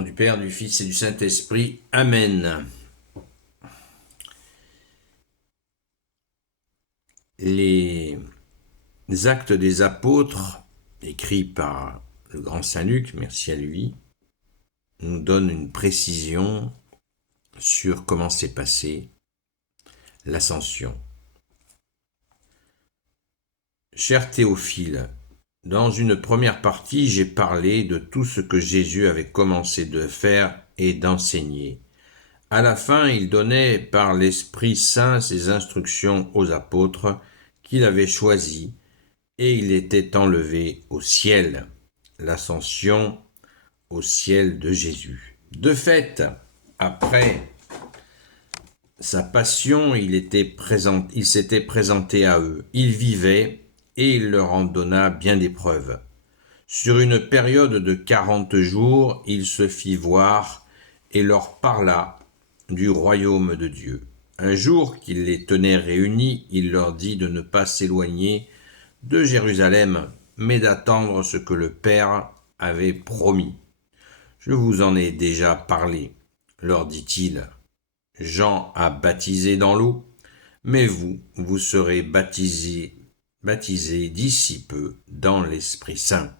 nom du Père, du Fils et du Saint-Esprit. Amen. Les Actes des Apôtres, écrits par le grand Saint Luc, merci à lui, nous donnent une précision sur comment s'est passée l'ascension. Cher Théophile, dans une première partie, j'ai parlé de tout ce que Jésus avait commencé de faire et d'enseigner. À la fin, il donnait par l'Esprit Saint ses instructions aux apôtres qu'il avait choisis, et il était enlevé au ciel, l'ascension au ciel de Jésus. De fait, après sa passion, il s'était présenté à eux, il vivait et il leur en donna bien des preuves. Sur une période de 40 jours, il se fit voir et leur parla du royaume de Dieu. Un jour qu'il les tenait réunis, il leur dit de ne pas s'éloigner de Jérusalem, mais d'attendre ce que le Père avait promis. Je vous en ai déjà parlé, leur dit-il. Jean a baptisé dans l'eau, mais vous serez baptisés d'ici peu dans l'Esprit Saint.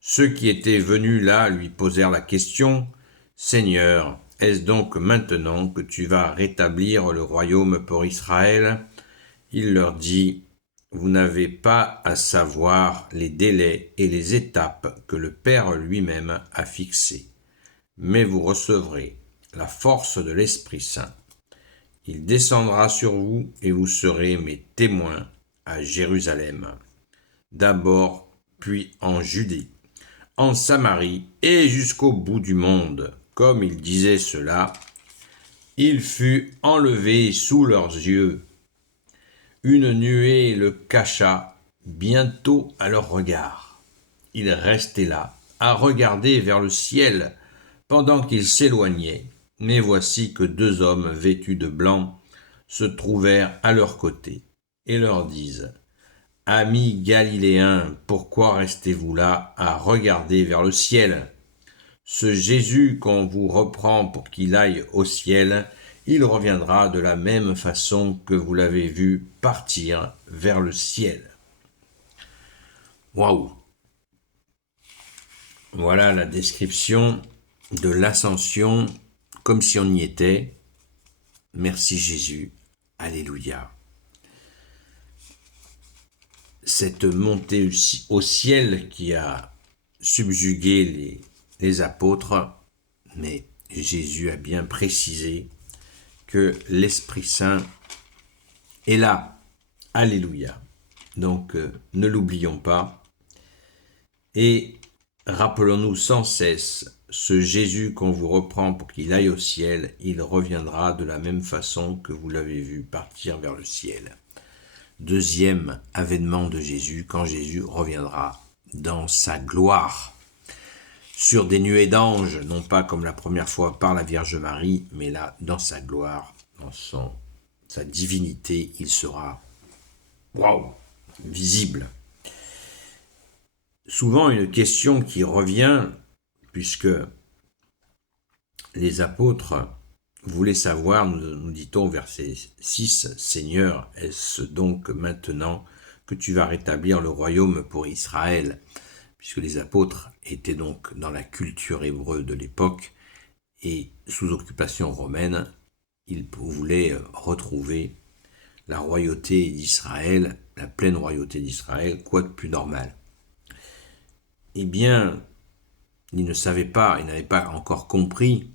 Ceux qui étaient venus là lui posèrent la question, « Seigneur, est-ce donc maintenant que tu vas rétablir le royaume pour Israël ?» Il leur dit, « Vous n'avez pas à savoir les délais et les étapes que le Père lui-même a fixés, mais vous recevrez la force de l'Esprit Saint. Il descendra sur vous et vous serez mes témoins à Jérusalem, d'abord puis en Judée, en Samarie et jusqu'au bout du monde. » Comme il disait cela, il fut enlevé sous leurs yeux. Une nuée le cacha bientôt à leur regard. Il restait là, à regarder vers le ciel, pendant qu'il s'éloignait. Mais voici que deux hommes vêtus de blanc se trouvèrent à leur côté et leur disent « Amis galiléens, pourquoi restez-vous là à regarder vers le ciel ? Ce Jésus qu'on vous reprend pour qu'il aille au ciel, il reviendra de la même façon que vous l'avez vu partir vers le ciel. » Waouh! Voilà la description de l'ascension comme si on y était. Merci Jésus. Alléluia. Cette montée au ciel qui a subjugué les apôtres, mais Jésus a bien précisé que l'Esprit Saint est là. Alléluia. Donc, ne l'oublions pas. Et rappelons-nous sans cesse, ce Jésus qu'on vous reprend pour qu'il aille au ciel, il reviendra de la même façon que vous l'avez vu partir vers le ciel. Deuxième avènement de Jésus, quand Jésus reviendra dans sa gloire, sur des nuées d'anges, non pas comme la première fois par la Vierge Marie, mais là, dans sa gloire, dans sa divinité, il sera visible. Souvent, une question qui revient, puisque les apôtres voulaient savoir, nous dit-on au verset 6, « Seigneur, est-ce donc maintenant que tu vas rétablir le royaume pour Israël ?» Puisque les apôtres étaient donc dans la culture hébreu de l'époque et sous occupation romaine, ils voulaient retrouver la royauté d'Israël, la pleine royauté d'Israël, quoi de plus normal. Eh bien, ils ne savaient pas, ils n'avaient pas encore compris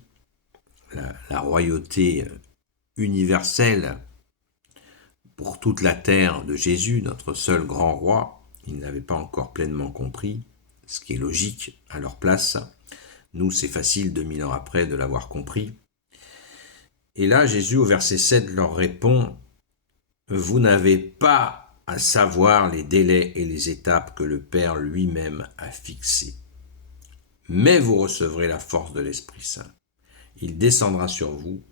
la royauté universelle pour toute la terre de Jésus, notre seul grand roi. Ils n'avaient pas encore pleinement compris, ce qui est logique à leur place. Nous, c'est facile 2000 ans après de l'avoir compris. Et là, Jésus, au verset 7, leur répond « Vous n'avez pas à savoir les délais et les étapes que le Père lui-même a fixés. Mais vous recevrez la force de l'Esprit Saint. Il descendra sur vous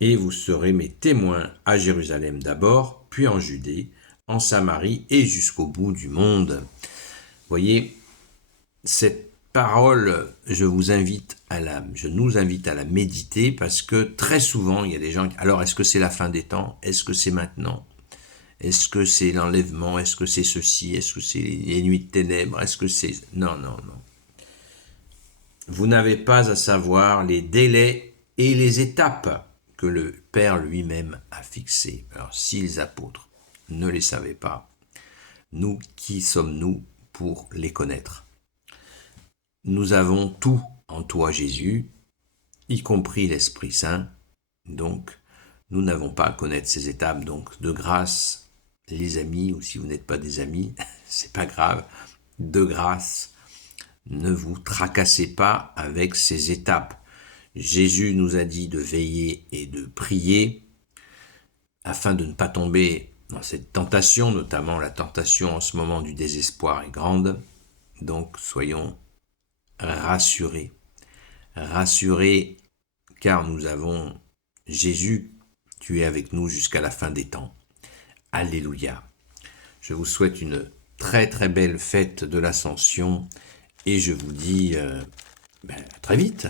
et vous serez mes témoins à Jérusalem d'abord, puis en Judée, en Samarie et jusqu'au bout du monde. » Voyez, cette parole, je vous invite je nous invite à la méditer parce que très souvent, il y a des gens qui, alors est-ce que c'est la fin des temps? Est-ce que c'est maintenant? Est-ce que c'est l'enlèvement? Est-ce que c'est ceci? Est-ce que c'est les nuits de ténèbres? Est-ce que c'est... Non, non, non. Vous n'avez pas à savoir les délais et les étapes que le Père lui-même a fixées. Alors si les apôtres ne les savaient pas, nous, qui sommes-nous pour les connaître? Nous avons tout en toi, Jésus, y compris l'Esprit Saint. Donc, nous n'avons pas à connaître ces étapes. Donc, de grâce, les amis, ou si vous n'êtes pas des amis, c'est pas grave. De grâce, ne vous tracassez pas avec ces étapes. Jésus nous a dit de veiller et de prier afin de ne pas tomber dans cette tentation, notamment la tentation en ce moment du désespoir est grande. Donc, soyons rassurés. Rassurés car nous avons Jésus, tu es avec nous jusqu'à la fin des temps. Alléluia. Je vous souhaite une très très belle fête de l'Ascension et je vous dis à très vite.